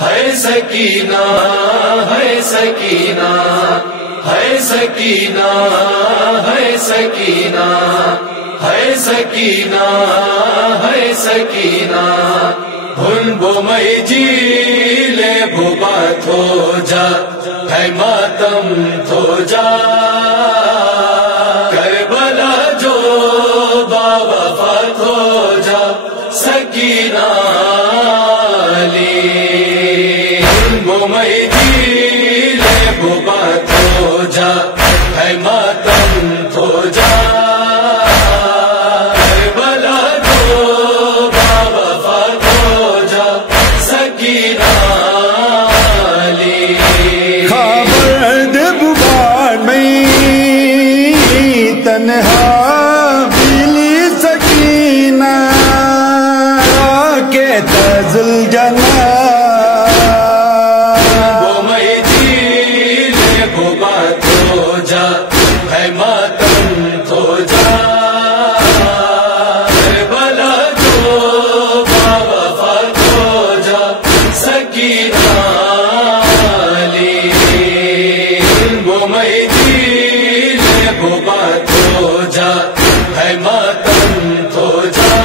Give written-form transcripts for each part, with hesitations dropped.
ہے سکینہ ہے سکینہ ہے سکینہ ہے سکینہ ہے سکینہ ہے سکینہ ہن بو میں جیلے بھوبا تھو جا ہے ماتم تھو جا کربلا جو باوفا تھو جا سکینہ میں جیلے بھوبا تھو جا ہے ماتم تھو جا کربلا جو باوفا تھو جا سکینہ خبر دے بھوبا میں تنہا بلی سکینہ کے تزل جنا ہے ماتم تھو جا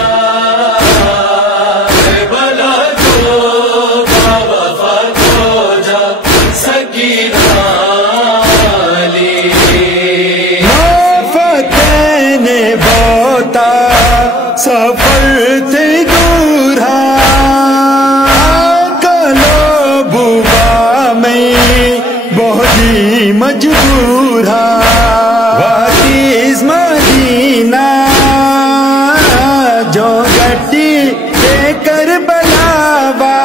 کربلا جو باوفا تھو جا سکینہ فتح نے بوتا سفر تھے دور کلو بھوبا میں بہت ہی مجبور مدینہ جو گٹی دے کر بلاوا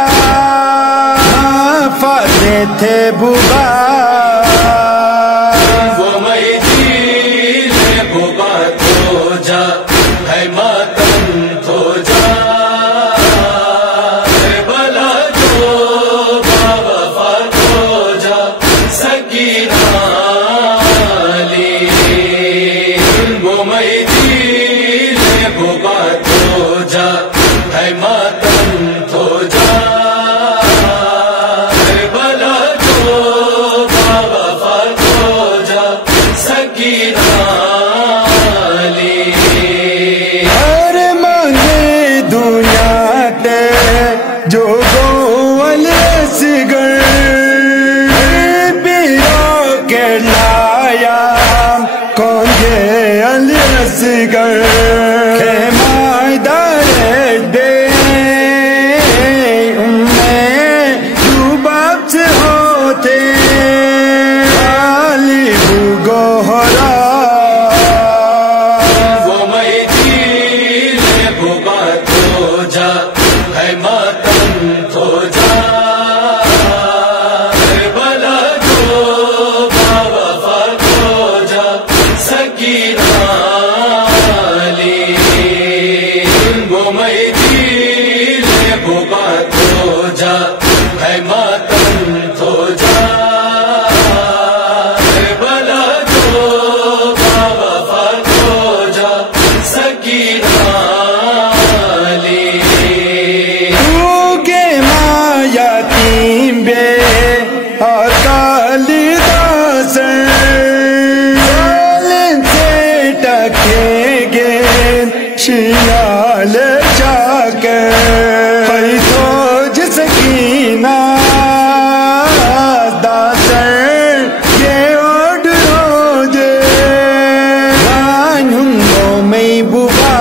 فتح تھے بھوبا وہ میں جیلے بھوبا تھو جا ہے ماتم تھو جا کربلا جو باوفا تھو جا سکینہ میں جیلے بھوبا تھو جا ہے ماتم تھو جا کربلا جو باوفا تھو جا سکینہ ہر مانگے دنیا تے جو گول سگر بیرو کے لایا کون گے الاسگر خیمہ دار دے میں دوباب سے ہوتے علی گوہرا وہ میں جیلے بھوبا تھو جا ہے ماتم تھو جا کربلا جو باوفا تھو جا سکینہ وہ میں جیلے بھوبا تھو جا ہے ماتم تھو جا کربلا جو باوفا تھو جا سکینہ کے ماں یتیم بے اور کالی داسن سے ٹکے گے شیال جا کر ہے تو سکینہ داسن یہ اوڈ رو دے ہم میں بھوبا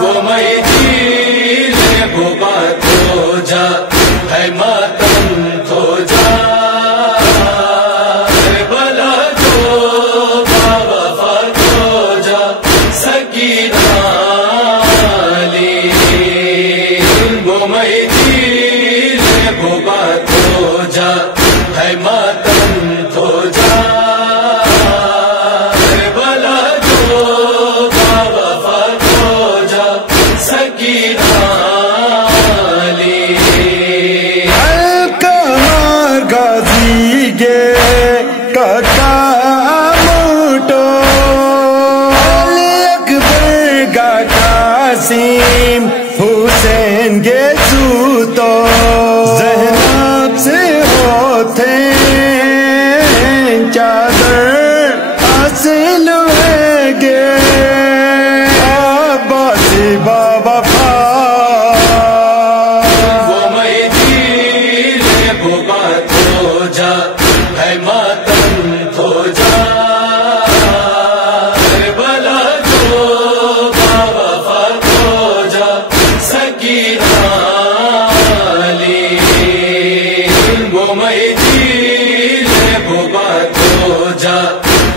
وہ میں جیلے بھوبا تھو جا ہے ماتم تھو جا کربلا جو باوفا تھو جا سکینہ وہ میں جیلے بھوبا تھو جا ہے ماتم تھو جا کربلا جو باوفا تھو جا سکینہ القمر غازی گے کاکا موٹو علی اکبر گا قاسم حسین گے سود تو زینب سے ہوتے چادر حاصل ہوئے گے عباسی بابا وہ میدین بات ہو جا ہے ماتم ہو جا بلا جو بابا ہو جا سکینہ علی وہ میدین بات ہو جا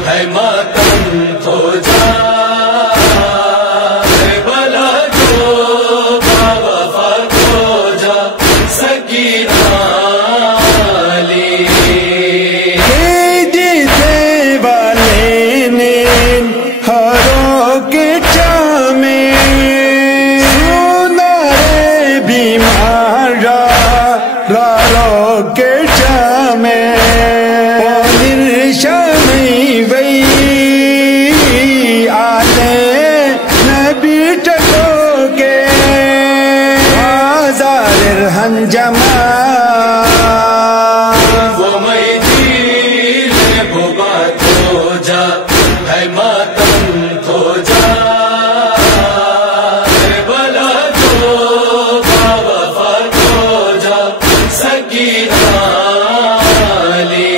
ہے ماتم ہو جا بلا جو بابا ہو جا سکینہ علی دیتے والے نے ہروں کے چامے سنا رے بیمار رارو کے چامے شامی وی آلے نبی ٹکو کے آزار ہنجمہ وہ میدین بات ہو جا ہے ماتم ہو جا بلا جو بابا ہو جا سکینہ علی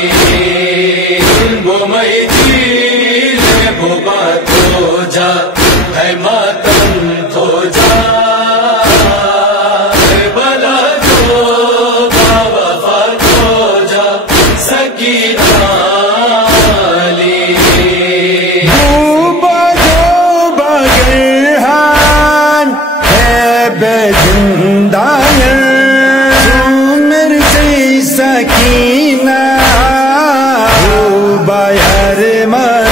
وہ میدین بات ہو جا ہے ماتم ہو جا بلا جو بابا ہو جا سکینہ علی بگرحان ہے بے زندان عمر سے سکینہ باہر من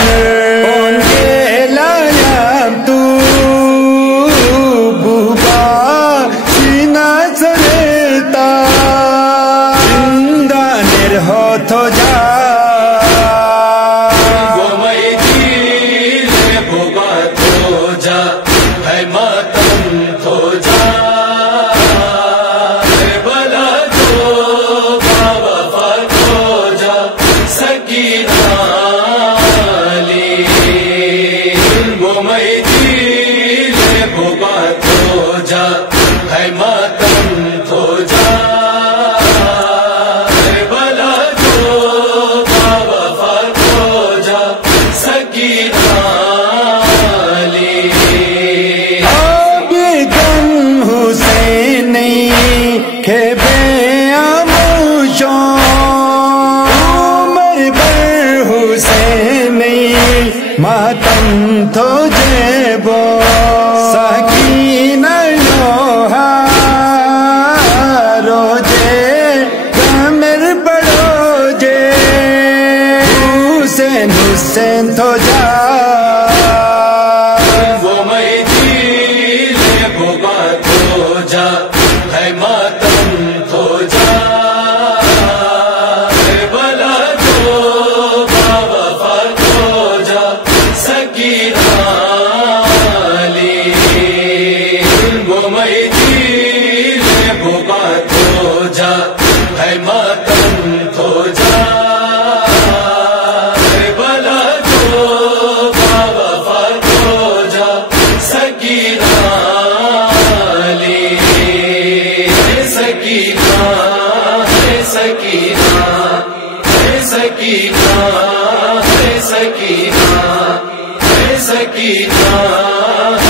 ان کے لائم تو بوبا سینہ سرتا زندہ نر ہو تو جا وہ میدین بات ہو جا ہے ماتم ہو جا بلا جو بابا ہو جا سکینہ علی وہ میدین بات ہو جا ہے ماتم ہو جا بلا جو بابا ہو جا سکینہ علی اب غم حسین کے بے آموشوں عمر پر حسین ماتم تو جیبو سکینہ لوہا روجے کمر پڑو جے حسین حسین تو جا وہ میدین بات ہو جا ہے ماتم ہو جا بلا جو بابا ہو جا سکینہ علی وہ میدین بات ہو جا ہے ماتم ہو جا بلا جو بابا ہو جا سکینہ علی سکینہ سکینہ سکینہ سکینہ سکینہ